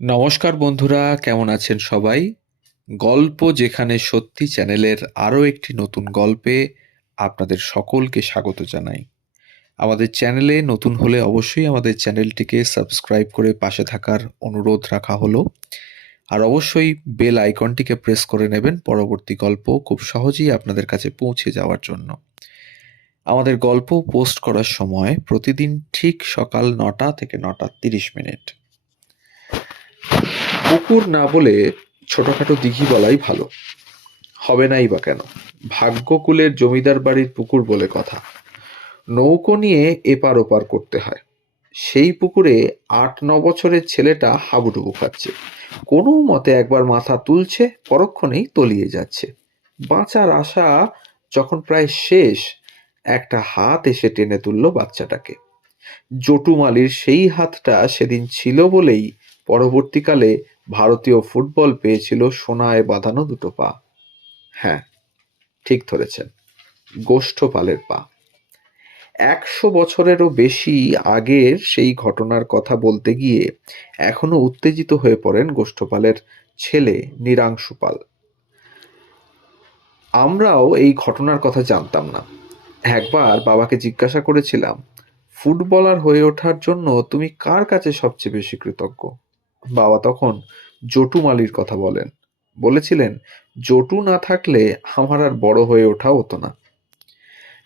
নমস্কার বন্ধুরা, কেমন আছেন সবাই? গল্প যেখানে সত্যি চ্যানেলের আরও একটি নতুন গল্পে আপনাদের সকলকে স্বাগত জানাই। আমাদের চ্যানেলে নতুন হলে অবশ্যই আমাদের চ্যানেলটিকে সাবস্ক্রাইব করে পাশে থাকার অনুরোধ রাখা হলো। আর অবশ্যই বেল আইকনটিকে প্রেস করে নেবেন পরবর্তী গল্প খুব সহজেই আপনাদের কাছে পৌঁছে যাওয়ার জন্য। আমাদের গল্প পোস্ট করার সময় প্রতিদিন ঠিক সকাল নটা থেকে নটা তিরিশ মিনিট। পুকুর না বলে ছোটখাটো দিঘি বলাই ভালো। হবে নাই বা কেন? ভাগ্যকুলের জমিদার বাড়ির পুকুর বলে কথা। নৌকো নিয়ে এপার ওপার করতে হয়। সেই পুকুরে আট, ন বছরের ছেলেটা হাবুডুবু খাচ্ছে। কোনো মতে একবার মাথা তুলছে, পরক্ষণেই তলিয়ে যাচ্ছে। বাঁচার আশা যখন প্রায় শেষ, একটা হাত এসে টেনে তুলল বাচ্চাটাকে। জটুমালির সেই হাতটা সেদিন ছিল বলেই পরবর্তীকালে ভারতীয় ফুটবল পেয়েছিল সোনায় বাঁধানো দুটো পা। হ্যাঁ ঠিক ধরেছেন গোষ্ঠপালের পা। একশো বছরেরও বেশি আগের সেই ঘটনার কথা বলতে গিয়ে এখনও উত্তেজিত হয়ে পড়েন গোষ্ঠপালের ছেলে নিরাংশুপাল আমরাও এই ঘটনার কথা জানতাম না। একবার বাবাকে জিজ্ঞাসা করেছিলাম, ফুটবলার হয়ে ওঠার জন্য তুমি কার কাছে সবচেয়ে বেশি কৃতজ্ঞ? বাবা তখন জটুমালির কথা বলেন। বলেছিলেন, জটু না থাকলে আমার আর বড় হয়ে ওঠা হতো না।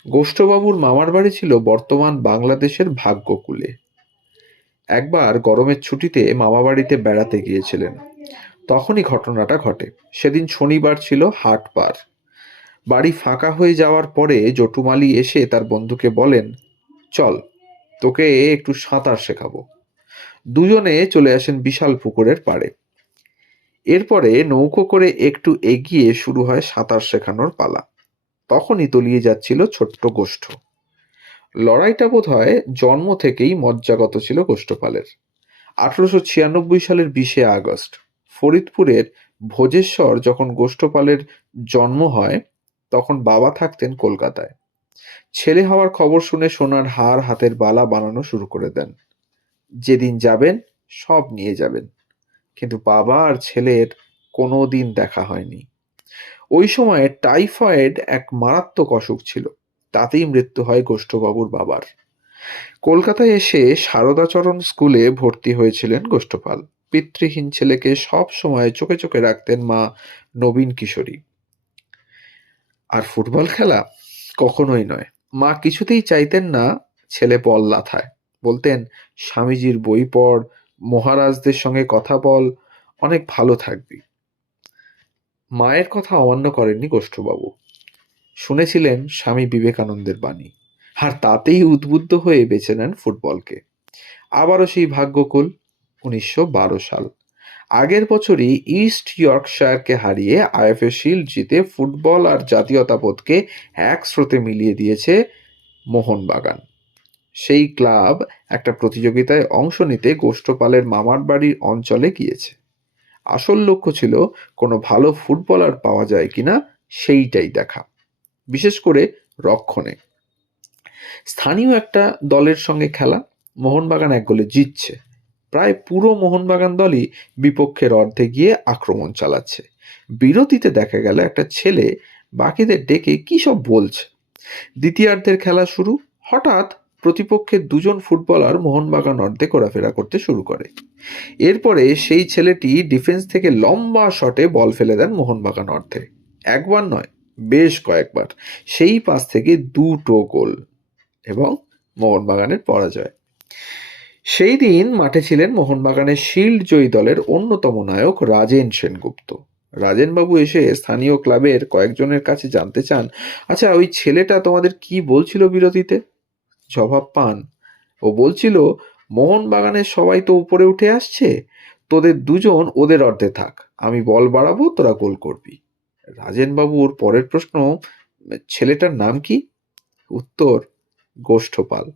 গোষ্ঠবাবুর মামার বাড়ি ছিল বর্তমান বাংলাদেশের ভাগ্যকুলে। একবার গরমের ছুটিতে মামা বাড়িতে বেড়াতে গিয়েছিলেন। তখনই ঘটনাটা ঘটে। সেদিন শনিবার ছিল হাট বার বাড়ি ফাঁকা হয়ে যাওয়ার পরে জটুমালি এসে তার বন্ধুকে বলেন, চল, তোকে একটু সাঁতার শেখাবো। দুজনে চলে আসেন বিশাল পুকুরের পাড়ে। এরপরে নৌকো করে একটু এগিয়ে শুরু হয় সাঁতার শেখানোর পালা। তখনই তলিয়ে যাচ্ছিল ছোট্ট গোষ্ঠ। লড়াইটা বোধ হয় জন্ম থেকেই মজ্জাগত ছিল গোষ্ঠপালের। আঠারোশো ছিয়ানব্বই সালের বিশে আগস্ট, ফরিদপুরের ভোজেশ্বর যখন গোষ্ঠপালের জন্ম হয়, তখন বাবা থাকতেন কলকাতায়। ছেলে হওয়ার খবর শুনে সোনার হার হাতের বালা বানানো শুরু করে দেন। যেদিন যাবেন, সব নিয়ে যাবেন। কিন্তু বাবা আর ছেলের কোনো দিন দেখা হয়নি। ওই সময়ে টাইফয়েড এক মারাত্মক অসুখ ছিল। তাতেই মৃত্যু হয় গোষ্ঠবাবুর বাবার। কলকাতায় এসে সারদাচরণ স্কুলে ভর্তি হয়েছিলেন গোষ্ঠপাল। পিতৃহীন ছেলেকে সব সময় চোখে চোখে রাখতেন মা নবীন কিশোরী। আর ফুটবল খেলা কখনোই নয়। মা কিছুতেই চাইতেন না ছেলে বল লাথায়। বলতেন, স্বামীজির বই পড়, মহারাজদের সঙ্গে কথা বল, অনেক ভালো থাকবি। মায়ের কথা অমান্য করেননি গোষ্ঠবাবু। শুনেছিলেন স্বামী বিবেকানন্দের বাণী, আর তাতেই উদ্বুদ্ধ হয়ে বেছে নেন ফুটবলকে। আবারও সেই ভাগ্যকুল, উনিশশো বারো সাল। আগের বছরই ইস্ট ইয়র্কশায়ারকে হারিয়ে আইএফএ শিল্ড জিতে ফুটবল আর জাতীয়তাবোধকে এক স্রোতে মিলিয়ে দিয়েছে মোহনবাগান। সেই ক্লাব একটা প্রতিযোগিতায় অংশ নিতে গোষ্ঠপালের মামার বাড়ির অঞ্চলে গিয়েছে। আসল লক্ষ্য ছিল কোনো ভালো ফুটবলার পাওয়া যায় কিনা সেইটাই দেখা, বিশেষ করে রক্ষণে। স্থানীয় একটা দলের সঙ্গে খেলা, মোহনবাগান এক গোলে জিতছে। প্রায় পুরো মোহনবাগান দলই বিপক্ষের অর্ধে গিয়ে আক্রমণ চালাচ্ছে। বিরতিতে দেখা গেল একটা ছেলে বাকিদের ডেকে কী সব বলছে। দ্বিতীয়ার্ধের খেলা শুরু, হঠাৎ প্রতিপক্ষের দুজন ফুটবলার মোহনবাগান অর্ধে ঘোরাফেরা করতে শুরু করে। এরপরে সেই ছেলেটি ডিফেন্স থেকে লম্বা শটে বল ফেলে দেন মোহনবাগান অর্ধে। একবার নয়, বেশ কয়েকবার। সেই পাশ থেকে দুটো গোল এবং মোহনবাগানের পরাজয়। সেই দিন মাঠে ছিলেন মোহনবাগানের শিল্ড জয়ী দলের অন্যতম নায়ক রাজেন সেনগুপ্ত। রাজেনবাবু এসে স্থানীয় ক্লাবের কয়েকজনের কাছে জানতে চান আচ্ছা ওই ছেলেটা তোমাদের কি বলছিল বিরতিতে? জবাব পান। ও বলছিল, মোহনবাগানের সবাই তো উপরে উঠে আসছে, তোদের দুজন ওদের অর্ধে থাক, আমি বল বাড়াবো, তোরা গোল করবি। রাজেনবাবুর পরের প্রশ্ন, ছেলেটার নাম কি? উত্তর, গোষ্ঠপাল।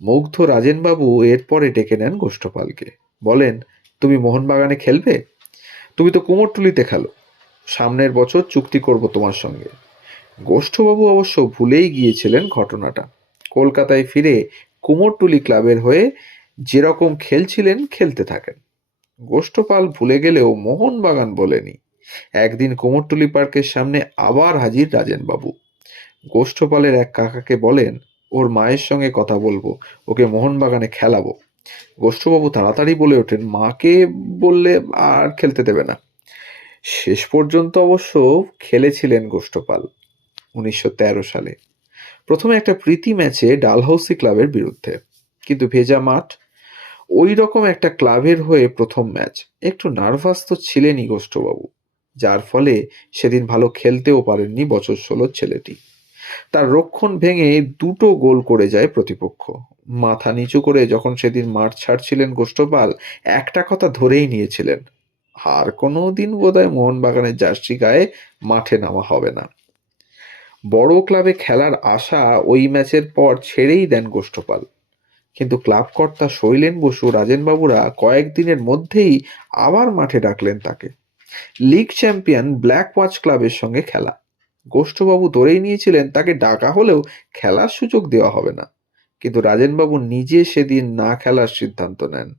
মুগ্ধ রাজেনবাবু এরপরে ডেকে নেন গোষ্ঠপালকে। বলেন, তুমি মোহনবাগানে খেলবে? তুমি তো কুমোরটুলিতে খেলো। সামনের বছর চুক্তি করব তোমার সঙ্গে। গোষ্ঠবাবু অবশ্য ভুলেই গিয়েছিলেন ঘটনাটা। কলকাতায় ফিরে কুমোরটুলি ক্লাবের হয়ে যেরকম খেলছিলেন, খেলতে থাকেন। গোষ্ঠপাল ভুলে গেলেও মোহনবাগান বলেনি। একদিন কুমোরটুলি পার্কের সামনে আবার হাজির রাজেনবাবু। গোষ্ঠপালের এক কাকাকে বলেন, ওর মায়ের সঙ্গে কথা বলব, ওকে মোহনবাগানে খেলাবো। গোষ্ঠবাবু তাড়াতাড়ি বলে ওঠেন, মাকে বললে আর খেলতে দেবে না। শেষ পর্যন্ত অবশ্য খেলেছিলেন গোষ্ঠপাল উনিশশো তেরো সালে। প্রথমে একটা প্রীতি ম্যাচে ডালহাউসি ক্লাবের বিরুদ্ধে, কিন্তু ভেজা মাঠ ওই রকম একটা ক্লাবের হয়ে প্রথম ম্যাচ। একটু নার্ভাস তো ছিলেনই গোষ্ঠবাবু, যার ফলে সেদিন ভালো খেলতেও পারেননি বছর ষোলোর ছেলেটি। তার রক্ষণ ভেঙে দুটো গোল করে যায় প্রতিপক্ষ। মাথা নিচু করে যখন সেদিন মাঠ ছাড়ছিলেন গোষ্ঠপাল একটা কথা ধরেই নিয়েছিলেন, আর কোনো দিন বোধহয় মোহনবাগানের জার্সি গায়ে মাঠে নামা হবে না। বড় ক্লাবে খেলার আশা ওই ম্যাচের পর ছেড়েই দেন গোষ্ঠপাল। কিন্তু ক্লাব কর্তা শৈলেন বসু, রাজেনবাবুরা কয়েকদিনের মধ্যেই আবার মাঠে ডাকলেন তাকে। লিগ চ্যাম্পিয়ন ব্ল্যাক ওয়াচ ক্লাবের সঙ্গে খেলা। গোষ্ঠবাবু ধরেই নিয়েছিলেন, তাকে ডাকা হলেও খেলার সুযোগ দেওয়া হবে না। কিন্তু রাজেনবাবু নিজে সেদিন না খেলার সিদ্ধান্ত নেন।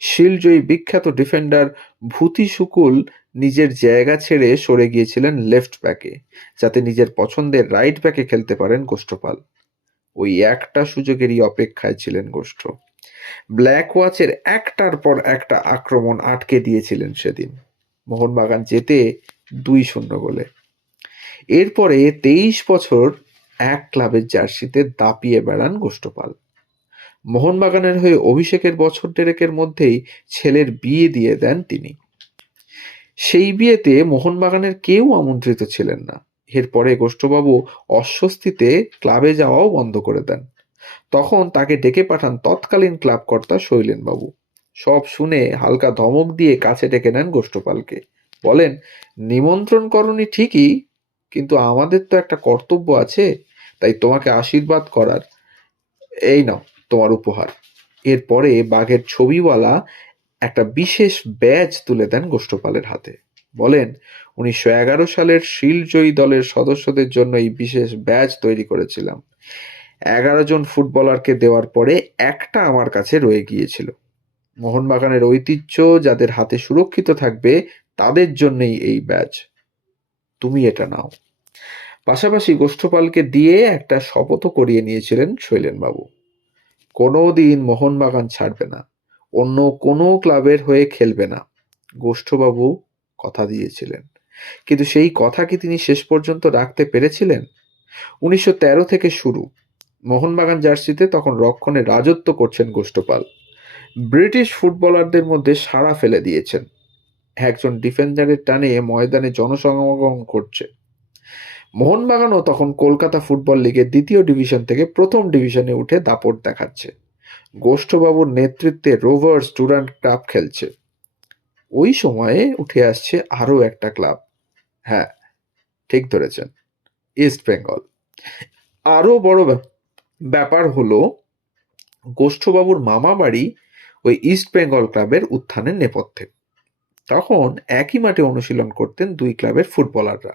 শিলজয়ী বিখ্যাত ডিফেন্ডার ভূতি শুকুল নিজের জায়গা ছেড়ে সরে গিয়েছিলেন লেফট ব্যাকে, যাতে নিজের পছন্দের রাইট ব্যাকে খেলতে পারেন গোষ্ঠপাল ওই একটা সুযোগেরই অপেক্ষায় ছিলেন গোষ্ঠ। ব্ল্যাক ওয়াচের একটার পর একটা আক্রমণ আটকে দিয়েছিলেন সেদিন। মোহনবাগান যেতে দুই শূন্য গোলে। এরপরে তেইশ বছর এক ক্লাবের জার্সিতে দাপিয়ে বেড়ান গোষ্ঠপাল। মোহনবাগানের হয়ে অভিষেকের বছর দেড়েকের মধ্যেই ছেলের বিয়ে দিয়ে দেন তিনি। সেই বিয়েতে মোহনবাগানের কেউ আমন্ত্রিত ছিলেন না। এরপরে গোষ্ঠবাবু অস্বস্তিতে ক্লাবে যাওয়াও বন্ধ করে দেন। তখন তাকে ডেকে পাঠান তৎকালীন ক্লাব কর্তা শৈলেনবাবু। সব শুনে হালকা ধমক দিয়ে কাছে ডেকে নেন গোষ্ঠপালকে। বলেন, নিমন্ত্রণ করনি ঠিকই, কিন্তু আমাদের তো একটা কর্তব্য আছে, তাই তোমাকে আশীর্বাদ করার। এই নাও। তোমার উপহার। এরপরে বাঘের ছবিওয়ালা একটা বিশেষ ব্যাজ তুলে দেন গোষ্ঠপালের হাতে। বলেন, উনিশশো এগারো সালের শিলজয়ী দলের সদস্যদের জন্য এই বিশেষ ব্যাজ তৈরি করেছিলাম। এগারো জন ফুটবলারকে দেওয়ার পরে একটা আমার কাছে রয়ে গিয়েছিল। মোহনবাগানের ঐতিহ্য যাদের হাতে সুরক্ষিত থাকবে, তাদের জন্যই এই ব্যাজ। তুমি এটা নাও। পাশাপাশি গোষ্ঠপালকে দিয়ে একটা শপথও করিয়ে নিয়েছিলেন শৈলেনবাবু। কোনো দিন মোহনবাগান ছাড়বে না, অন্য কোনো ক্লাবের হয়ে খেলবে না, গোষ্ঠবাবু কথা দিয়েছিলেন। কিন্তু সেই কথা কি তিনি শেষ পর্যন্ত রাখতে পেরেছিলেন? উনিশশো তেরো থেকে শুরু মোহনবাগান জার্সিতে তখন রক্ষণে রাজত্ব করছেন গোষ্ঠপাল। ব্রিটিশ ফুটবলারদের মধ্যে সাড়া ফেলে দিয়েছেন। একজন ডিফেন্ডারের টানে ময়দানে জনসমাগম করছে মোহনবাগানও তখন কলকাতা ফুটবল লিগের দ্বিতীয় ডিভিশন থেকে প্রথম ডিভিশনে উঠে দাপট দেখাচ্ছে। গোষ্ঠবাবুর নেতৃত্বে রোভার স্টুডেন্ট ক্লাব খেলছে। ওই সময়ে উঠে আসছে আরও একটা ক্লাব। হ্যাঁ ঠিক ধরেছেন, ইস্ট বেঙ্গল। আরও বড় ব্যাপ- ব্যাপার হলো গোষ্ঠবাবুর মামা বাড়ি ওই ইস্ট বেঙ্গল ক্লাবের উত্থানের নেপথ্যে। তখন একই মাঠে অনুশীলন করতেন দুই ক্লাবের ফুটবলাররা।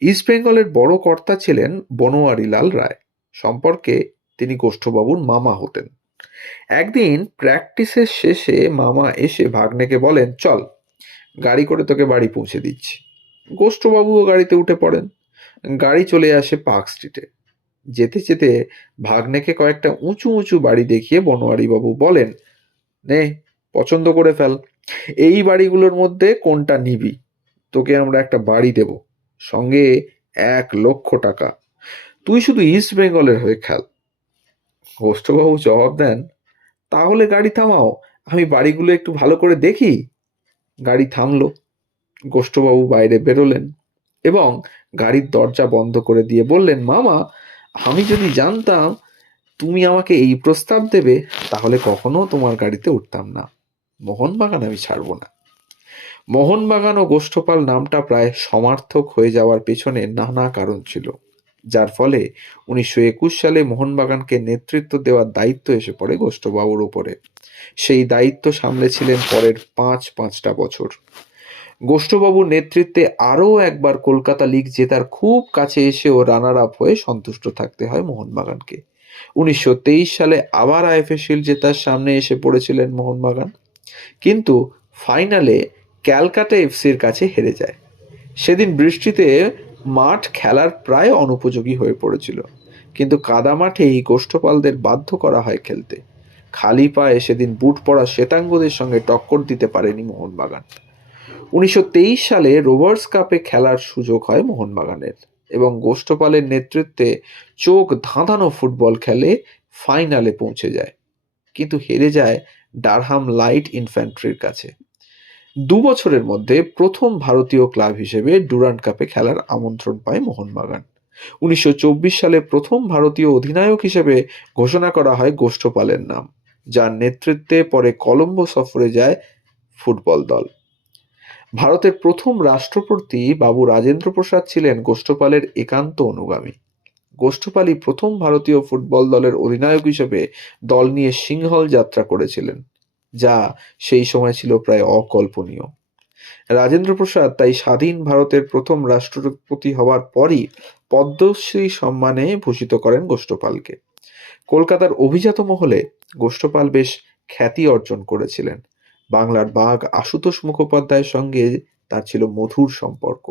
ইস্ট বেঙ্গলের বড় কর্তা ছিলেন বনোয়ারিলাল রায়। সম্পর্কে তিনি গোষ্ঠবাবুর মামা হতেন। একদিন প্র্যাকটিসের শেষে মামা এসে ভাগ্নেকে বলেন, চল, গাড়ি করে তোকে বাড়ি পৌঁছে দিচ্ছি। গোষ্ঠবাবুও গাড়িতে উঠে পড়েন। গাড়ি চলে আসে পার্ক স্ট্রিটে। যেতে যেতে ভাগ্নেকে কয়েকটা উঁচু উঁচু বাড়ি দেখিয়ে বনোয়ারিবাবু বলেন, নে, পছন্দ করে ফেল। এই বাড়িগুলোর মধ্যে কোনটা নিবি? তোকে আমরা একটা বাড়ি দেব। সঙ্গে এক লক্ষ টাকা। তুই শুধু ইস্ট বেঙ্গলের হয়ে খেল। গোষ্ঠবাবু জবাব দেন, তাহলে গাড়ি থামাও, আমি বাড়িগুলো একটু ভালো করে দেখি। গাড়ি থামলো। গোষ্ঠবাবু বাইরে বেরোলেন এবং গাড়ির দরজা বন্ধ করে দিয়ে বললেন, মামা, আমি যদি জানতাম তুমি আমাকে এই প্রস্তাব দেবে, তাহলে কখনো তোমার গাড়িতে উঠতাম না। মোহনবাগান আমি ছাড়বো না। মোহনবাগান ও গোষ্ঠপাল নামটা প্রায় সমার্থক হয়ে যাওয়ার পেছনে নানা কারণ ছিল। যার ফলে উনিশশো একুশ সালে মোহনবাগানকে নেতৃত্ব দেওয়ার দায়িত্ব এসে পড়ে গোষ্ঠবাবুর উপরে। সেই দায়িত্ব সামলেছিলেন পরের পাঁচ, পাঁচটা বছর। গোষ্ঠবাবুর নেতৃত্বে আরও একবার কলকাতা লিগ জেতার খুব কাছে এসেও রানার আপ হয়ে সন্তুষ্ট থাকতে হয় মোহনবাগানকে। উনিশশো তেইশ সালে আবার আইএফএ জেতার সামনে এসে পড়েছিলেন মোহনবাগান। কিন্তু ফাইনালে ক্যালকাটা এফসির কাছে হেরে যায়। সেদিন বৃষ্টিতে মাঠ খেলার প্রায় অনুপযোগী হয়ে পড়েছিল। কিন্তু কাদা মাঠে এই গোষ্ঠপালদের বাধ্য করা হয় খেলতে। খালি পায়ে সেদিন বুট পরা শ্বেতাঙ্গদের সঙ্গে টক্কর দিতে পারেনি মোহনবাগান। উনিশশো তেইশ সালে রোভার্স কাপে খেলার সুযোগ হয় মোহনবাগানের এবং গোষ্ঠপালের নেতৃত্বে চোখ ধাঁধানো ফুটবল খেলে ফাইনালে পৌঁছে যায়। কিন্তু হেরে যায় ডারহাম লাইট ইনফ্যান্ট্রির কাছে। দু বছরের মধ্যে প্রথম ভারতীয় ক্লাব হিসেবে ডুরান্ড কাপে খেলার আমন্ত্রণ পায় মোহনবাগান। উনিশশো চব্বিশ সালে প্রথম ভারতীয় অধিনায়ক হিসেবে ঘোষণা করা হয় গোষ্ঠপালের নাম, যার নেতৃত্বে পরে কলম্বো সফরে যায় ফুটবল দল। ভারতের প্রথম রাষ্ট্রপতি বাবু রাজেন্দ্র প্রসাদ ছিলেন গোষ্ঠপালের একান্ত অনুগামী। গোষ্ঠপালই প্রথম ভারতীয় ফুটবল দলের অধিনায়ক হিসেবে দল নিয়ে সিংহল যাত্রা করেছিলেন। যা সেই সময় ছিল প্রায় অকল্পনীয়। রাজেন্দ্র প্রসাদ তাই স্বাধীন ভারতের প্রথম রাষ্ট্রপতি হওয়ার পরই পদ্মশ্রী সম্মানে ভূষিত করেন গোষ্ঠপালকে। কলকাতার অভিজাত মহলে গোষ্ঠপাল বেশ খ্যাতি অর্জন করেছিলেন। বাংলার বাঘ আশুতোষ মুখোপাধ্যায়ের সঙ্গে তার ছিল মধুর সম্পর্ক।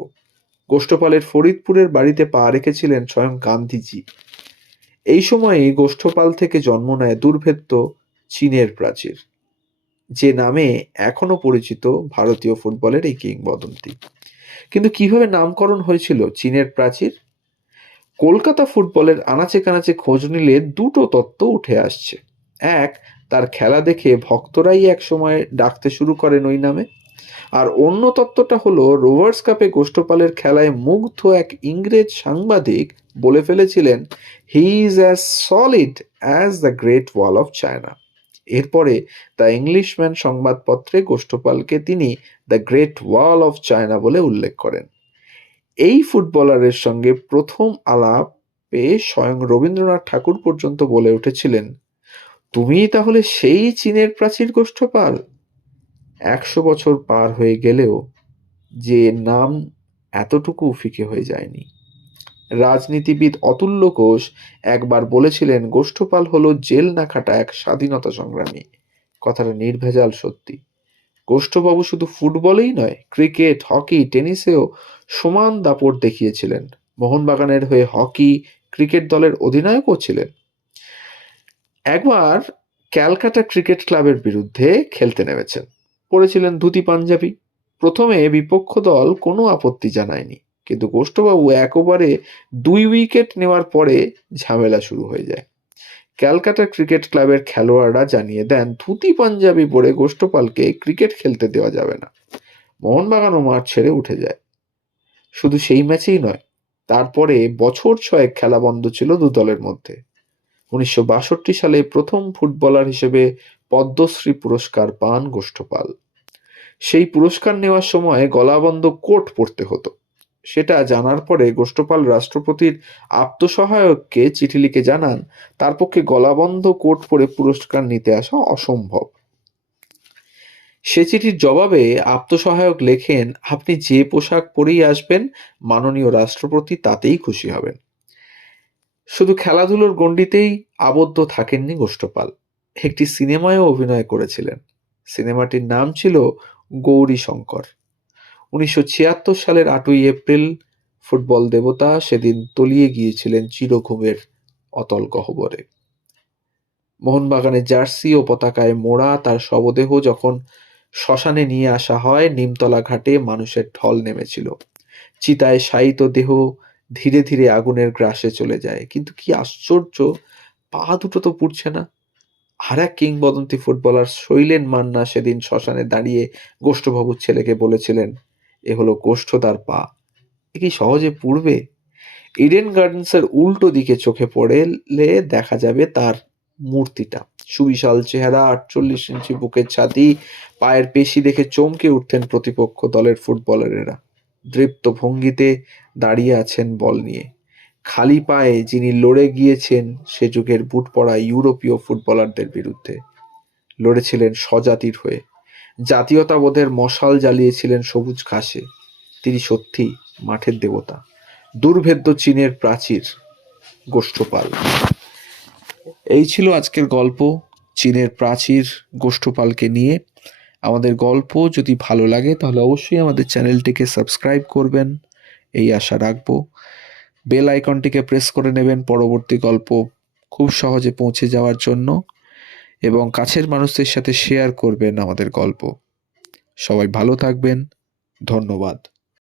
গোষ্ঠপালের ফরিদপুরের বাড়িতে পা রেখেছিলেন স্বয়ং গান্ধীজি। এই সময়ই গোষ্ঠপাল থেকে জন্ম নেয় দুর্ভেদ্য চীনের প্রাচীর। যে নামে এখনও পরিচিত ভারতীয় ফুটবলের এই কিংবদন্তি। কিন্তু কীভাবে নামকরণ হয়েছিল চীনের প্রাচীর? কলকাতা ফুটবলের আনাচে কানাচে খোঁজ নিলে দুটো তত্ত্ব উঠে আসছে। এক, তার খেলা দেখে ভক্তরাই এক সময় ডাকতে শুরু করেন ওই নামে। আর অন্য তত্ত্বটা হলো, রোভার্স কাপে গোষ্ঠপালের খেলায় মুগ্ধ এক ইংরেজ সাংবাদিক বলে ফেলেছিলেন he is as solid as the great wall of China এরপরে দ্য ইংলিশম্যান সংবাদপত্রে গোষ্ঠপালকে তিনি the great wall of China বলে উল্লেখ করেন। এই ফুটবলারের সঙ্গে প্রথম আলাপে স্বয়ং রবীন্দ্রনাথ ঠাকুর পর্যন্ত বলে উঠেছিলেন, তুমি তাহলে সেই চীনের প্রাচীর গোষ্ঠপাল একশো বছর পার হয়ে গেলেও যে নাম এতটুকু ফিকে হয়ে যায়নি। রাজনীতিবিদ অতুল্য ঘোষ একবার বলেছিলেন, গোষ্ঠপাল হলো জেল না খাটা এক স্বাধীনতা সংগ্রামী। কথাটা নির্ভেজাল সত্যি। গোষ্ঠবাবু শুধু ফুটবলেই নয়, ক্রিকেট, হকি, টেনিসেও সমান দাপট দেখিয়েছিলেন। মোহনবাগানের হয়ে হকি, ক্রিকেট দলের অধিনায়কও ছিলেন। একবার ক্যালকাটা ক্রিকেট ক্লাবের বিরুদ্ধে খেলতে নেমেছেন। পড়েছিলেন ধুতি পাঞ্জাবি। প্রথমে বিপক্ষ দল কোনো আপত্তি জানায়নি। কিন্তু গোষ্ঠবাবু একবারে দুই উইকেট নেওয়ার পরে ঝামেলা শুরু হয়ে যায়। ক্যালকাটা ক্রিকেট ক্লাবের খেলোয়াড়রা জানিয়ে দেন, ধুতি পাঞ্জাবি পরে গোষ্ঠপালকে ক্রিকেট খেলতে দেওয়া যাবে না। মোহনবাগানও মাঠ ছেড়ে উঠে যায়। শুধু সেই ম্যাচেই নয়, তারপরে বছর ছয়েক খেলা বন্ধ ছিল দু দলের মধ্যে। উনিশশো বাষট্টি সালে প্রথম ফুটবলার হিসেবে পদ্মশ্রী পুরস্কার পান গোষ্ঠপাল সেই পুরস্কার নেওয়ার সময় গলাবন্ধ কোট পড়তে হতো। সেটা জানার পরে গোষ্ঠপাল রাষ্ট্রপতির আত্মসহায়ককে চিঠি লিখে জানান, তার পক্ষে গলাবন্ধ কোট পরে পুরস্কার নিতে আসা অসম্ভব। সে চিঠির জবাবে আত্মসহায়ক লেখেন, আপনি যে পোশাক পরেই আসবেন, মাননীয় রাষ্ট্রপতি তাতেই খুশি হবেন। শুধু খেলাধুলোর গণ্ডিতেই আবদ্ধ থাকেননি গোষ্ঠপাল। একটি সিনেমায়ও অভিনয় করেছিলেন। সিনেমাটির নাম ছিল গৌরী শঙ্কর উনিশশো ছিয়াত্তর সালের আটই এপ্রিল ফুটবল দেবতা সেদিন তলিয়ে গিয়েছিলেন চিরঘুমের অতল গহ্বরে। মোহনবাগানের জার্সি ও পতাকায় মোড়া তার শবদেহ যখন শ্মশানে নিয়ে আসা হয়, নিমতলা ঘাটে মানুষের ঢল নেমেছিল। চিতায় শায়িত দেহ ধীরে ধীরে আগুনের গ্রাসে চলে যায়। কিন্তু কি আশ্চর্য, পা দুটো তো পুড়ছে না। আর এক কিংবদন্তি ফুটবলার শৈলেন মান্না সেদিন শ্মশানে দাঁড়িয়ে গোষ্ঠবাবুর ছেলেকে বলেছিলেন এ হলো গোষ্ঠদার পা। এ কি সহজে পুড়বে ইডেন গার্ডেন্সের উল্টো দিকে চোখে পড়লে দেখা যাবে তার মূর্তিটা। সুবিশাল চেহারা, আটচল্লিশ ইঞ্চি বুকের ছাতি, পায়ের পেশি দেখে চমকে উঠতেন প্রতিপক্ষ দলের ফুটবলারেরা। দৃপ্ত ভঙ্গিতে দাঁড়িয়ে আছেন বল নিয়ে। খালি পায়ে যিনি লড়ে গিয়েছেন, সে যুগের বুট পরা ইউরোপীয় ফুটবলারদের বিরুদ্ধে। লড়েছিলেন স্বজাতির হয়ে। জাতীয়তাবোধের মশাল জ্বালিয়েছিলেন সবুজ ঘাসে। তিনি সত্যিই মাঠের দেবতা, দুর্ভেদ্য চীনের প্রাচীর গোষ্ঠপাল। এই ছিল আজকের গল্প। চীনের প্রাচীর গোষ্ঠপালকে নিয়ে আমাদের গল্প। যদি ভালো লাগে, তাহলে অবশ্যই আমাদের চ্যানেলটিকে সাবস্ক্রাইব করবেন। এই আশা রাখব। বেল আইকনটিকে প্রেস করে নেবেন পরবর্তী গল্প খুব সহজে পৌঁছে যাওয়ার জন্য। এবং কাছের মানুষদের সাথে শেয়ার করবেন আমাদের গল্প। সবাই ভালো থাকবেন। ধন্যবাদ।